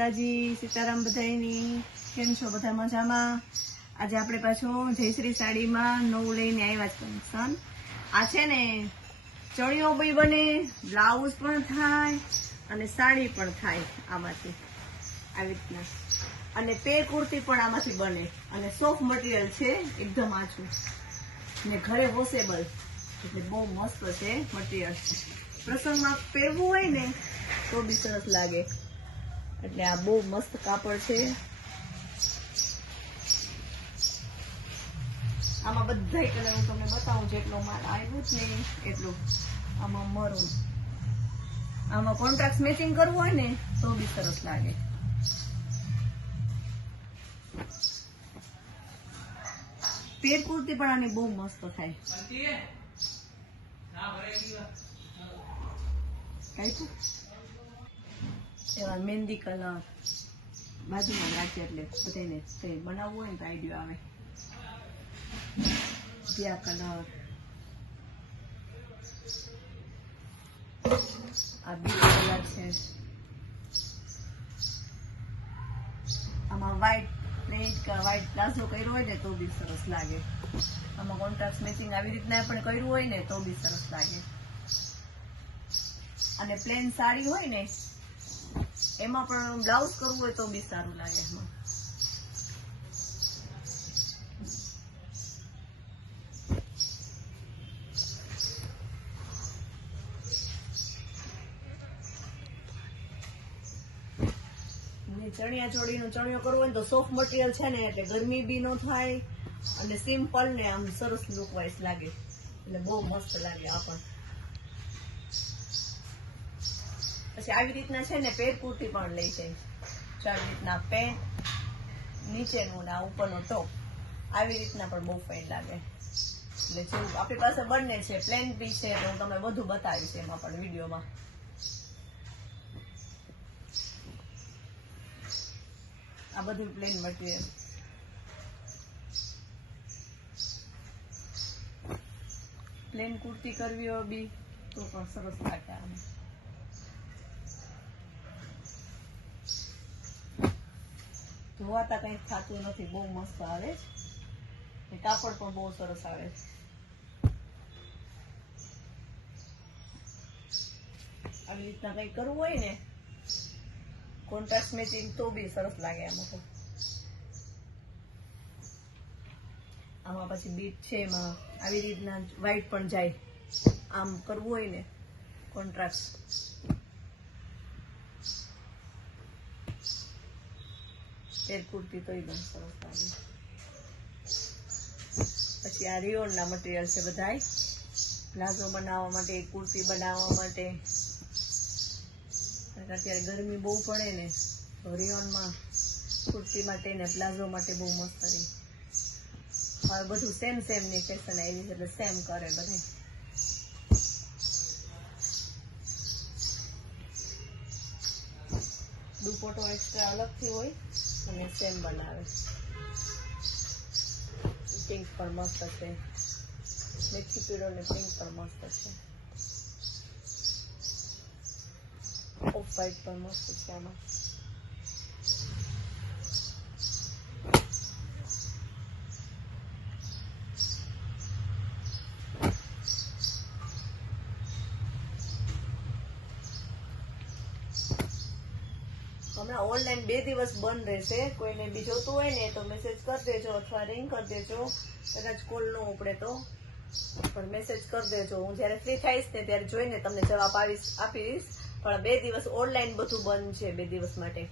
માતાજી, સીતારામ બધાયની, કેમ છો? બધા મજામાં? આજે આપણે પાછું જયશ્રી સાડીમાં નવું લઈને આવ્યા છે કલેક્શન આ છે ને, ચણિયો બી બને, બ્લાઉઝ પણ થાય અને સાડી પણ થાય આમાંથી, આવી રીતના. અને પે કુર્તી પણ આમાંથી બને અને સોફ્ટ મટીરિયલ છે, એકદમ આછું. ને ઘરે વોશેબલ એટલે બહુ મસ્ત છે મટીરિયલ પ્રસંગમાં પહેરવું હોય ને, તો બી સરસ લાગે. એટલે આ બહુ મસ્ત કાપડ છે. આમાં બધા કલર હું તમને બતાવું જેટલો માલ આવ્યું જ ને એટલું. આમાં મરૂન આમાં કોન્ટ્રાક્ટ મેચિંગ કરવું હોય ને તો બી સરસ લાગે. પેટ કુર્તી પણ આની બહુ મસ્ત થાય. કાંઈ એવા મહેંદી કલર. બાજુમાં રાખીએ એટલે બધાને કંઈ બનાવવું હોય ને તો આઈડિયો આવે. દિયા કલર. આ બીજો કલર છે. આમાં વ્હાઈટ પ્રિન્ટ કે વ્હાઈટ પ્લાઝો કર્યો હોય ને તો બી સરસ લાગે. આમાં કોન્ટ્રાસ્ટ મેચિંગ આવી રીતના પણ કર્યું હોય ને તો બી સરસ લાગે. અને પ્લેન સાડી હોય ને એમાં પણ બ્લાઉઝ કરવું હોય તો બી સારું લાગે એમાં. ચણિયા ચોળીનો ચણિયો કરવો હોય તો સોફ્ટ મટીરિયલ છે ને એટલે ગરમી બી ન થાય અને સિમ્પલ ને આમ સરસ લુક વાઇઝ લાગે. એટલે બહુ મસ્ત લાગે આ પણ પછી આવી રીતના છે ને પેર કુર્તી પણ લઈ જો આવી રીતના પેન્ટ નીચેનું ને આ ઉપરનો ટોપ, આવી રીતના પણ બહુ ફાઇન લાગે. એટલે જેવું આપણી પાસે બંને છે, પ્લેન બી છે, તો હું તમને બધું બતાવીશ એમાં પણ વિડીયોમાં. આ બધું પ્લેન મટીરિયલ. પ્લેન કુર્તી કરવી હોય બી, તો પણ સરસ લાગે આમાં. ધોવાતા કંઈક થતું નથી, બહુ મસ્ત આવે છે. કાપડ પણ બહુ સરસ આવે છે. આવી રીતના કંઈક કરવું હોય ને કોન્ટ્રાસ્ટ મેચિંગ તો બી સરસ લાગે આમાં તો. આમાં પછી બીટ છે એમાં, આવી રીતના વ્હાઈટ પણ જાય. આમ કરવું હોય ને કોન્ટ્રાસ્ટ પેર કુર્તી તો એકદમ સરસ લાગે. પછી આ રિયોનના મટીરિયલ છે બધાય. પ્લાઝો બનાવવા માટે, કુર્તી બનાવવા માટે. અત્યારે ગરમી બહુ પડે ને, તો રિયોનમાં કુર્તી માટે ને પ્લાઝો માટે બહુ મસ્ત રહે હવે બધું સેમ સેમની ફેશન આવી છે એટલે સેમ કરે બધે. દુપટ્ટો એક્સ્ટ્રા અલગથી હોય. અને સેમ બનાવે પિંક પણ મસ્ત છે મેથી પીળો ને પિંક પણ મસ્ત છે ઓફ વ્હાઈટ પણ મસ્ત છે આમાં હમણાં ઓનલાઈન બે દિવસ બંધ રહેશે. કોઈને બી જોતું હોય ને તો મેસેજ કરી દેજો અથવા રિંગ કરી દેજો. કદાચ કોલ ન ઉપડે તો. પણ મેસેજ કરી દેજો. હું જ્યારે ફ્રી થઈશ ને ત્યારે જોઈને તમને જવાબ આવીશ, આપીશ. પણ બે દિવસ ઓનલાઈન બધું બંધ છે, બે દિવસ માટે.